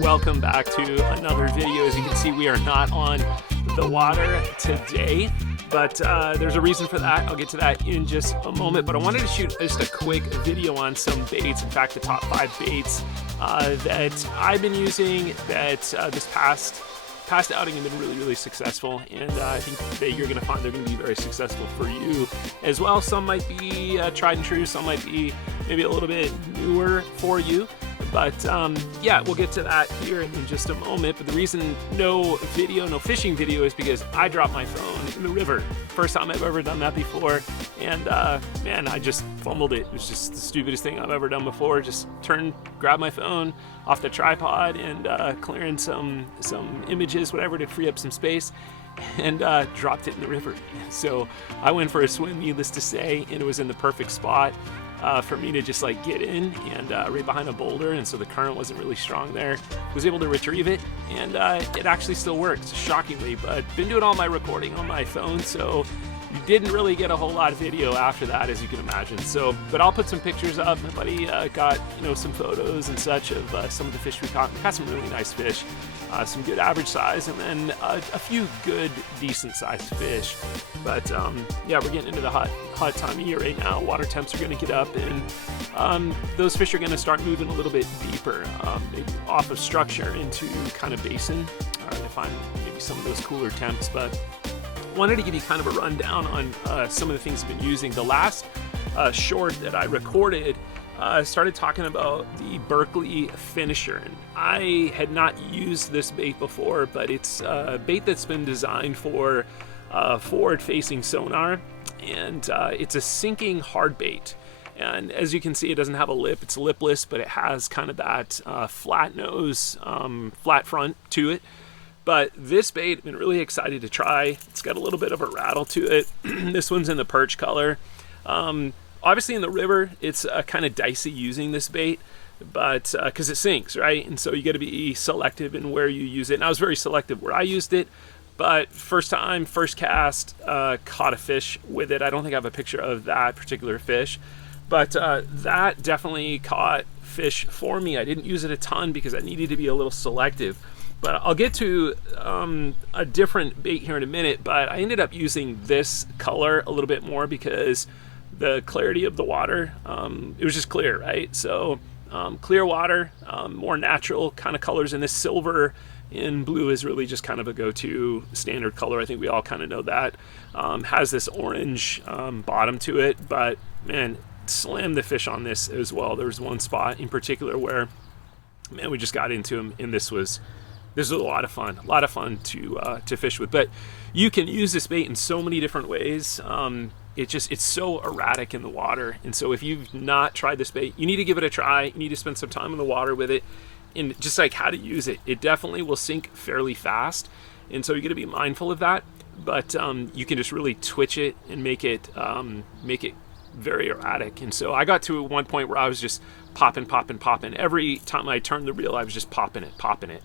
Welcome back to another video. As you can see, we are not on the water today, but there's a reason for that. I'll get to that in just a moment, but I wanted to shoot just a quick video on some baits. In fact, the top 5 baits that I've been using that this past outing have been really successful, and I think that you're going to find they're going to be very successful for you as well. Some might be tried and true, some might be maybe a little bit newer for you. But yeah, we'll get to that here in just a moment. But the reason no fishing video is because I dropped my phone in the river. First time I've ever done that before. And man, I just fumbled it. It was just the stupidest thing I've ever done before. Just grabbed my phone off the tripod and clearing some images, whatever, to free up some space, and dropped it in the river. So I went for a swim, needless to say, and it was in the perfect spot for me to just like get in, and right behind a boulder, and so the current wasn't really strong there. Was able to retrieve it, and it actually still works, shockingly. But been doing all my recording on my phone, so you didn't really get a whole lot of video after that, as you can imagine. So, but I'll put some pictures up. My buddy got some photos and such of some of the fish we caught. We caught some really nice fish, some good average size, and then a few good decent sized fish. But yeah, we're getting into the hot time of year right now. Water temps are going to get up, and those fish are going to start moving a little bit deeper, maybe off of structure into kind of basin to find maybe some of those cooler temps. But wanted to give you kind of a rundown on some of the things I've been using. The last short that I recorded started talking about the Berkeley Finisher, and I had not used this bait before, but it's a bait that's been designed for forward-facing sonar, and it's a sinking hard bait. And as you can see, it doesn't have a lip. It's lipless, but it has kind of that flat nose, flat front to it. But this bait, I've been really excited to try. It's got a little bit of a rattle to it. This one's in the perch color. Obviously in the river, it's kind of dicey using this bait, but because it sinks, right? And so you got to be selective in where you use it. And I was very selective where I used it, but first cast, caught a fish with it. I don't think I have a picture of that particular fish, but that definitely caught fish for me. I didn't use it a ton because I needed to be a little selective. But I'll get to a different bait here in a minute, but I ended up using this color a little bit more because the clarity of the water, it was just clear, right? So clear water, more natural kind of colors, and this silver and blue is really just kind of a go-to standard color. I think we all kind of know that. Has this orange bottom to it, but man, slammed the fish on this as well. There was one spot in particular where, man, we just got into him, and this was a lot of fun to fish with. But you can use this bait in so many different ways. It's so erratic in the water, and so if you've not tried this bait, you need to give it a try. You need to spend some time in the water with it, and just like how to use it. It definitely will sink fairly fast, and so you got to be mindful of that. But you can just really twitch it and make it very erratic. And so I got to one point where I was just popping. Every time I turned the reel, I was just popping it.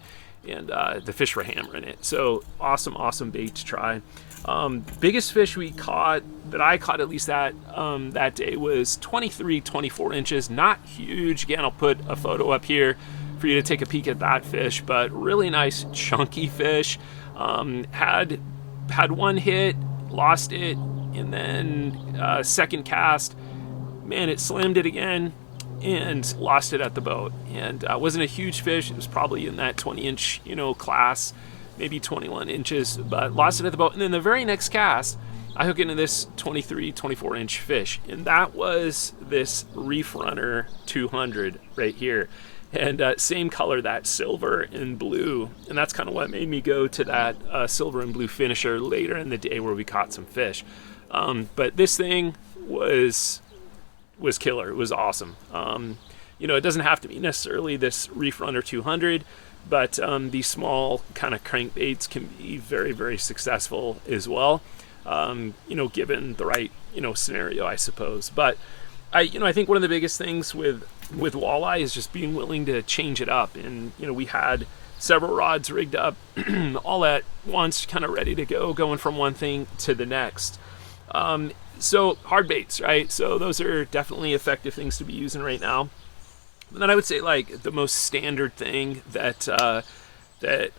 And the fish were hammering it. So awesome bait to try. Biggest fish we caught, that I caught at least that day, was 24 inches. Not huge. Again, I'll put a photo up here for you to take a peek at that fish, but really nice chunky fish. Had one hit, lost it, and then second cast, man, it slammed it again and lost it at the boat. And wasn't a huge fish. It was probably in that 20-inch class, maybe 21 inches, but lost it at the boat. And then the very next cast, I hook into this 24-inch fish, and that was this Reef Runner 200 right here. And same color, that silver and blue, and that's kind of what made me go to that silver and blue finisher later in the day where we caught some fish. But this thing was killer. It was awesome. it doesn't have to be necessarily this Reef Runner 200, but these small kind of crankbaits can be very, very successful as well, given the right, scenario, I suppose. But I think one of the biggest things with walleye is just being willing to change it up. And, we had several rods rigged up all at once, kind of ready to go, going from one thing to the next. So hard baits, right? So those are definitely effective things to be using right now. And then I would say like the most standard thing that that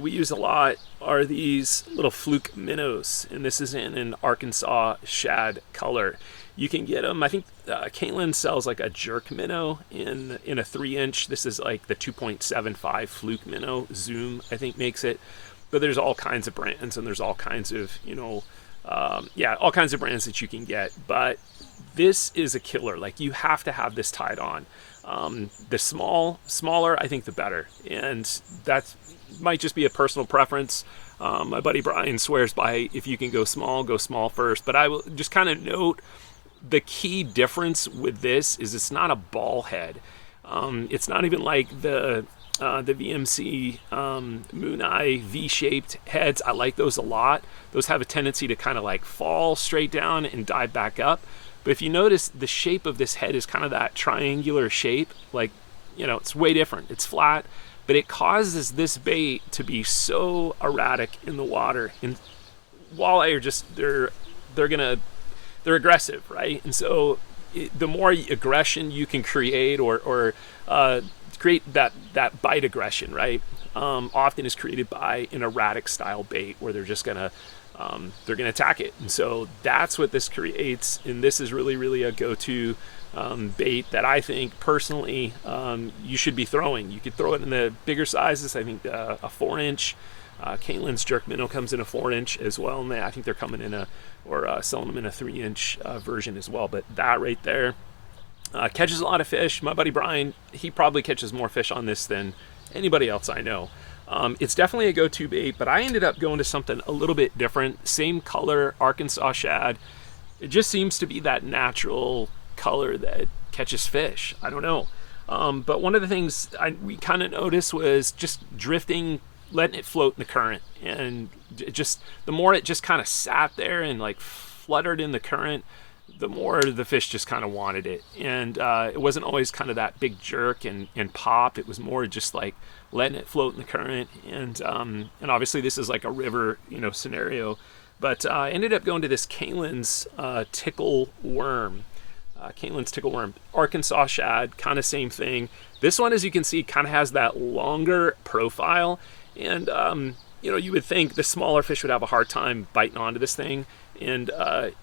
we use a lot are these little fluke minnows, and this is in an Arkansas shad color. You can get them. I think Caitlin sells like a jerk minnow in a 3-inch. This is like the 2.75 fluke minnow. Zoom, I think, makes it. But there's all kinds of brands, and there's all kinds of all kinds of brands that you can get. But this is a killer. Like, you have to have this tied on. The smaller, I think the better, and that might just be a personal preference. My buddy Brian swears by, if you can go small first. But I will just kind of note the key difference with this is it's not a ball head. It's not even like the VMC Moon Eye V-shaped heads. I like those a lot. Those have a tendency to kind of like fall straight down and dive back up. But if you notice, the shape of this head is kind of that triangular shape. Like, it's way different. It's flat, but it causes this bait to be so erratic in the water. And walleye are just, they're aggressive, right? And so the more aggression you can create or create that bite aggression, right? Often is created by an erratic style bait where they're just gonna attack it. And so that's what this creates. And this is really, really a go-to bait that I think personally you should be throwing. You could throw it in the bigger sizes. I think a 4-inch. Caitlin's jerk minnow comes in a 4-inch as well. And I think they're coming in selling them in a 3-inch version as well. But that right there catches a lot of fish. My buddy Brian, he probably catches more fish on this than anybody else I know. It's definitely a go-to bait, but I ended up going to something a little bit different. Same color, Arkansas shad. It just seems to be that natural color that catches fish. I don't know. But one of the things we kind of noticed was just drifting, letting it float in the current. And just the more it just kind of sat there and like fluttered in the current, the more the fish just kind of wanted it. And it wasn't always kind of that big jerk and pop. It was more just like letting it float in the current. And obviously this is like a river, scenario. But I ended up going to this Caitlin's tickle worm. Caitlin's tickle worm. Arkansas shad, kind of same thing. This one, as you can see, kind of has that longer profile. And, you would think the smaller fish would have a hard time biting onto this thing. And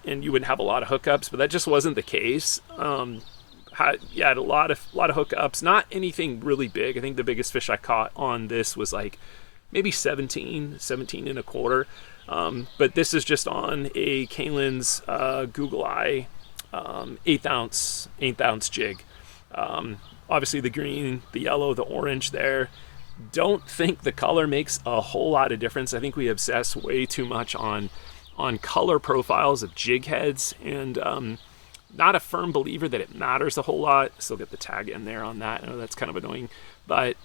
you wouldn't have a lot of hookups, but that just wasn't the case. Had a lot of hookups, not anything really big. I think the biggest fish I caught on this was like maybe 17 and a quarter. But this is just on a Caitlin's Google Eye 1/8 ounce jig. Obviously the green, the yellow, the orange there. Don't think the color makes a whole lot of difference. I think we obsess way too much on color profiles of jig heads, and not a firm believer that it matters a whole lot. Still get the tag in there on that. I know that's kind of annoying, but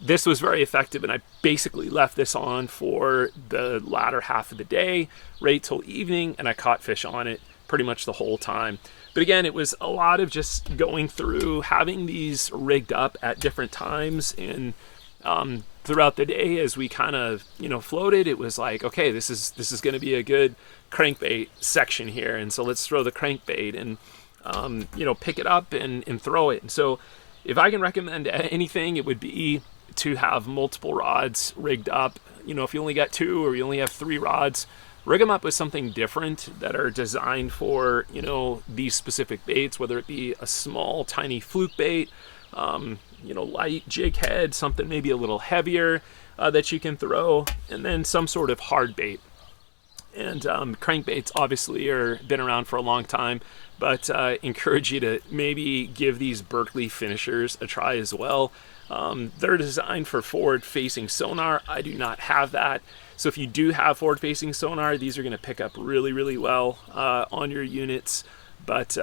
this was very effective, and I basically left this on for the latter half of the day, right till evening, and I caught fish on it pretty much the whole time. But again, it was a lot of just going through, having these rigged up at different times, and throughout the day as we kind of floated, it was like, okay, this is going to be a good crankbait section here, and so let's throw the crankbait and pick it up and throw it. And so if I can recommend anything, it would be to have multiple rods rigged up. If you only got 2 or you only have 3 rods, rig them up with something different that are designed for these specific baits, whether it be a small tiny fluke bait, light jig head, something maybe a little heavier that you can throw, and then some sort of hard bait. And crankbaits obviously been around for a long time, but encourage you to maybe give these Berkeley finishers a try as well. They're designed for forward-facing sonar. I do not have that. So if you do have forward-facing sonar, these are going to pick up really, really well on your units. But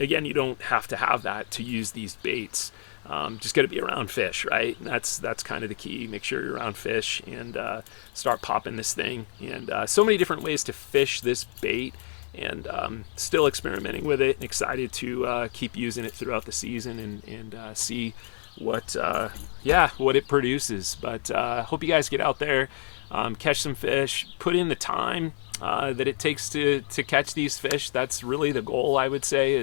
again, you don't have to have that to use these baits. Just got to be around fish, right? And that's kind of the key. Make sure you're around fish and start popping this thing. And so many different ways to fish this bait, and still experimenting with it, and excited to keep using it throughout the season and see what it produces. But hope you guys get out there, catch some fish, put in the time that it takes to catch these fish. That's really the goal, I would say,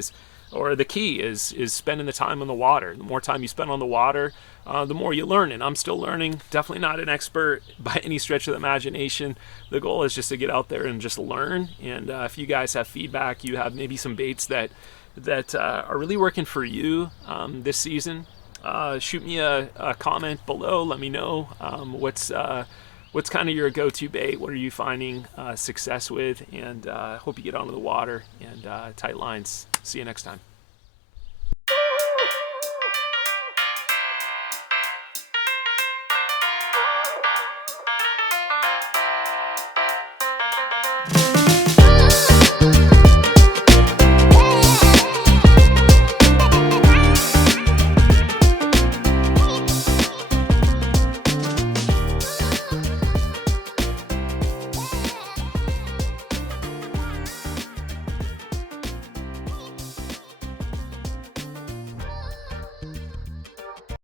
or the key is spending the time on the water. The more time you spend on the water, the more you learn. And I'm still learning, definitely not an expert by any stretch of the imagination. The goal is just to get out there and just learn. And if you guys have feedback, you have maybe some baits that are really working for you this season, shoot me a comment below. Let me know what's kind of your go-to bait. What are you finding success with? And hope you get onto the water and tight lines. See you next time.